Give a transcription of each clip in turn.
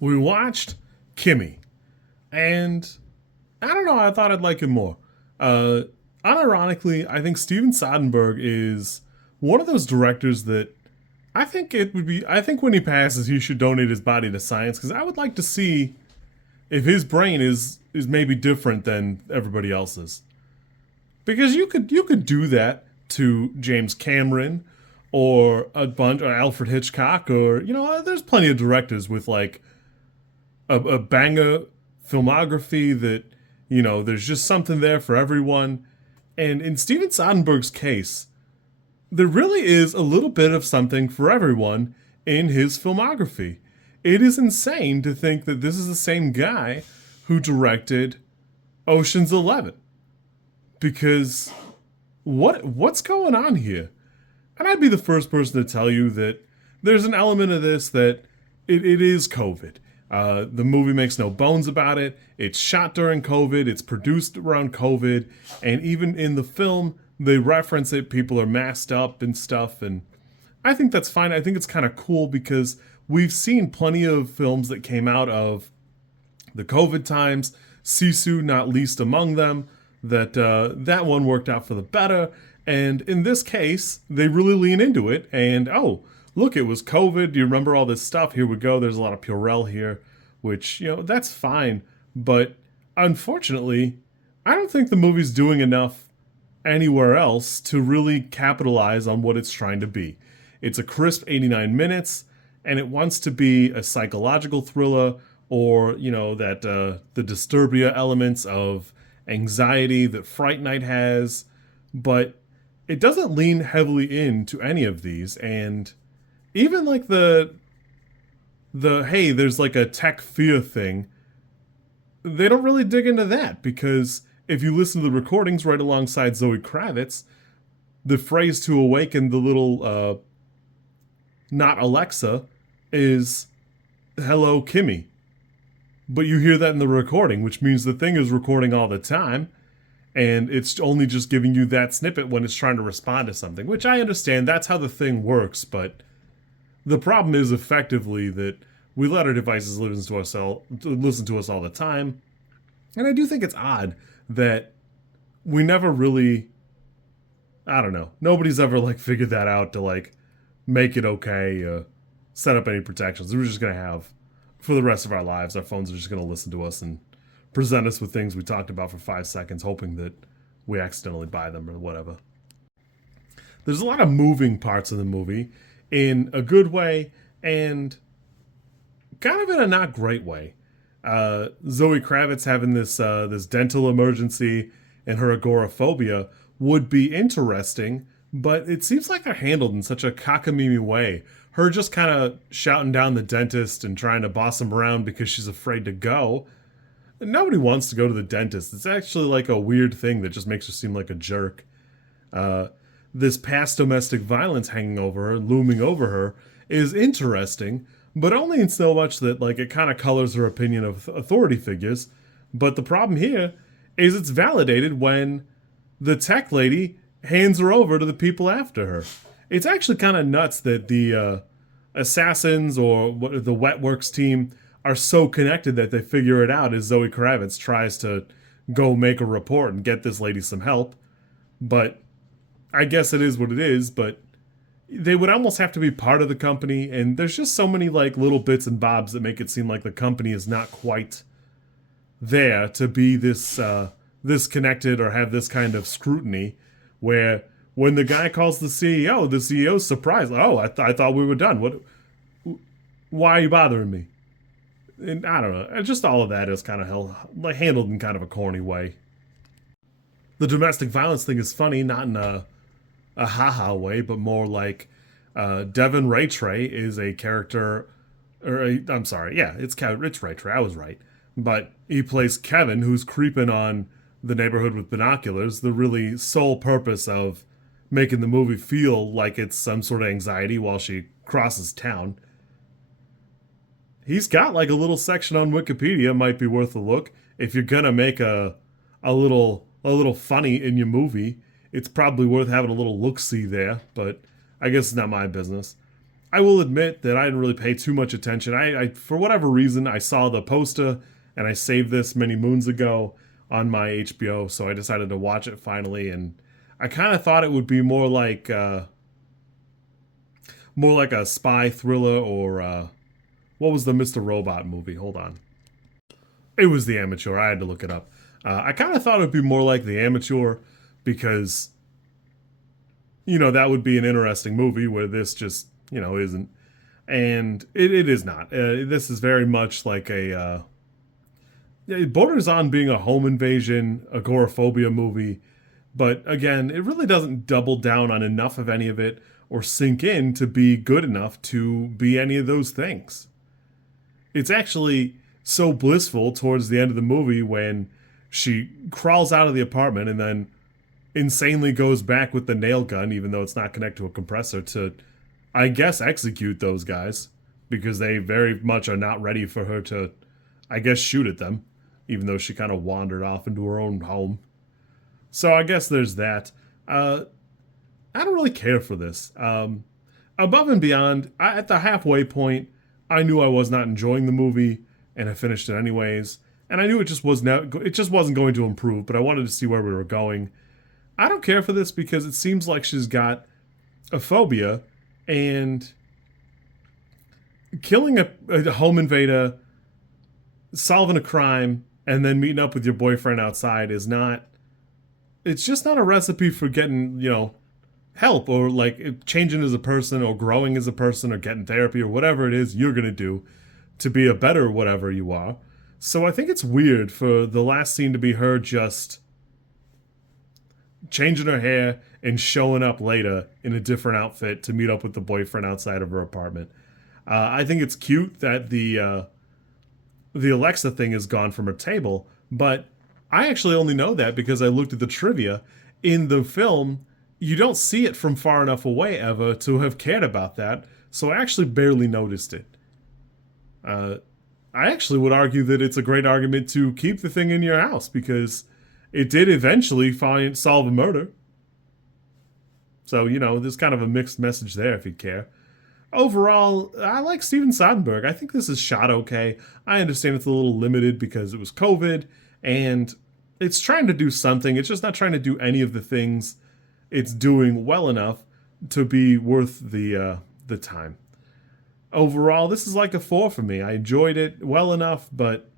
We watched Kimi, and I don't know, I thought I'd like him more. Uh, Unironically, I think Steven Soderbergh is one of those directors that I think it would be. I think when he passes, he should donate his body to science because I would like to see if his brain is maybe different than everybody else's. Because you could do that to James Cameron or a bunch or Alfred Hitchcock or there's plenty of directors with like a banger filmography that there's just something there for everyone. And in Steven Soderbergh's case, there really is a little bit of something for everyone in his filmography. It is insane to think that this is the same guy who directed Ocean's 11 because what's going on here? And I'd be the first person to tell you that there's an element of this that it is COVID. The movie makes no bones about it. It's shot during COVID. It's produced around COVID. And even in the film, they reference it. People are masked up and stuff. And I think that's fine. I think it's kind of cool because we've seen plenty of films that came out of the COVID times, Sisu not least among them, that one worked out for the better. And in this case, they really lean into it. And oh, look, it was COVID. Do you remember all this stuff? Here we go. There's a lot of Purell here, which, that's fine. But unfortunately, I don't think the movie's doing enough anywhere else to really capitalize on what it's trying to be. It's a crisp 89 minutes, and it wants to be a psychological thriller or, that the Disturbia elements of anxiety that Fright Night has. But it doesn't lean heavily into any of these, and even like the hey, there's like a tech fear thing, they don't really dig into that because if you listen to the recordings right alongside Zoe Kravitz, the phrase to awaken the little not Alexa is hello Kimi. But you hear that in the recording, which means the thing is recording all the time and it's only just giving you that snippet when it's trying to respond to something, which I understand that's how the thing works, but the problem is effectively that we let our devices listen to us all the time. And I do think it's odd that we never really, I don't know, nobody's ever like figured that out to like make it okay, set up any protections. We're just going to have, for the rest of our lives, our phones are just going to listen to us and present us with things we talked about for 5 seconds, hoping that we accidentally buy them or whatever. There's a lot of moving parts in the movie in a good way and kind of in a not great way. Zoe Kravitz having this dental emergency and her agoraphobia would be interesting, but it seems like they're handled in such a cockamamie way. Her just kind of shouting down the dentist and trying to boss him around because she's afraid to go. Nobody wants to go to the dentist. It's actually like a weird thing that just makes her seem like a jerk. This past domestic violence hanging over her, looming over her, is interesting, but only in so much that like it kind of colors her opinion of authority figures. But the problem here is it's validated when the tech lady hands her over to the people after her. It's actually kind of nuts that the assassins or the Wet Works team are so connected that they figure it out as Zoe Kravitz tries to go make a report and get this lady some help. But I guess it is what it is, but they would almost have to be part of the company, and there's just so many like little bits and bobs that make it seem like the company is not quite there to be this connected or have this kind of scrutiny where when the guy calls the CEO's surprised. Oh, I thought we were done. Why are you bothering me? And I don't know. Just all of that is kind of handled in kind of a corny way. The domestic violence thing is funny, not in a haha way, but more like Devin Raytrey is a character, I'm sorry, yeah, it's Raytrey, I was right. But he plays Kevin, who's creeping on the neighborhood with binoculars, the really sole purpose of making the movie feel like it's some sort of anxiety while she crosses town. He's got like a little section on Wikipedia, might be worth a look. If you're gonna make a little funny in your movie, it's probably worth having a little look-see there, but I guess it's not my business. I will admit that I didn't really pay too much attention. I for whatever reason, I saw the poster and I saved this many moons ago on my HBO, so I decided to watch it finally. And I kind of thought it would be more like a spy thriller or what was the Mr. Robot movie? Hold on, it was The Amateur. I had to look it up. I kind of thought it would be more like The Amateur because that would be an interesting movie where this just isn't, and it is not. This is very much like it borders on being a home invasion, agoraphobia movie, but again, it really doesn't double down on enough of any of it or sink in to be good enough to be any of those things. It's actually so blissful towards the end of the movie when she crawls out of the apartment and then insanely goes back with the nail gun, even though it's not connected to a compressor, to, I guess, execute those guys because they very much are not ready for her to, I guess, shoot at them, even though she kind of wandered off into her own home. So I guess there's that. I don't really care for this. Above and Beyond, at the halfway point, I knew I was not enjoying the movie, and I finished it anyways. And I knew it just wasn't going to improve, but I wanted to see where we were going. I don't care for this because it seems like she's got a phobia, and killing a home invader, solving a crime, and then meeting up with your boyfriend outside is not. It's just not a recipe for getting, help or like changing as a person or growing as a person or getting therapy or whatever it is you're going to do to be a better whatever you are. So I think it's weird for the last scene to be her just changing her hair and showing up later in a different outfit to meet up with the boyfriend outside of her apartment. I think it's cute that the Alexa thing is gone from her table, but I actually only know that because I looked at the trivia. In the film, you don't see it from far enough away ever to have cared about that, so I actually barely noticed it. I actually would argue that it's a great argument to keep the thing in your house because it did eventually solve a murder. So, there's kind of a mixed message there if you care. Overall, I like Steven Soderbergh. I think this is shot okay. I understand it's a little limited because it was COVID, and it's trying to do something. It's just not trying to do any of the things it's doing well enough to be worth the time. Overall, this is like a 4 for me. I enjoyed it well enough, but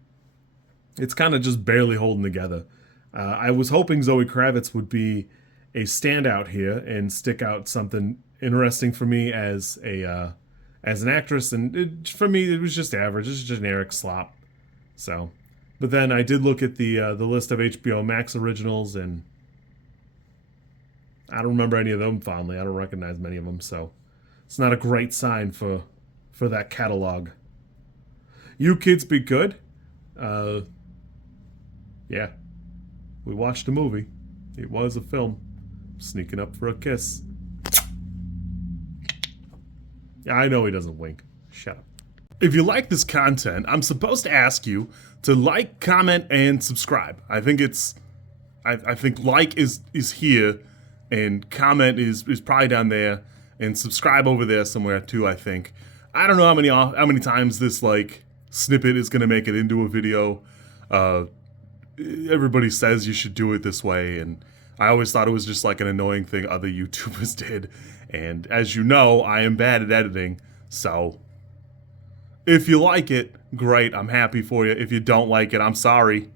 it's kind of just barely holding together. I was hoping Zoe Kravitz would be a standout here and stick out something interesting for me as an actress, and for me it was just average. It's just generic slop. So, but then I did look at the list of HBO Max originals, and I don't remember any of them fondly. I don't recognize many of them, so it's not a great sign for that catalog. You kids be good. Yeah, we watched a movie. It was a film. Sneaking up for a kiss. Yeah, I know he doesn't wink. Shut up. If you like this content, I'm supposed to ask you to like, comment, and subscribe. I think I think like is here, and comment is probably down there, and subscribe over there somewhere too. I think. I don't know how many times this like snippet is gonna make it into a video. Everybody says you should do it this way, and I always thought it was just like an annoying thing other YouTubers did. And as you know, I am bad at editing, so if you like it, great, I'm happy for you. If you don't like it, I'm sorry.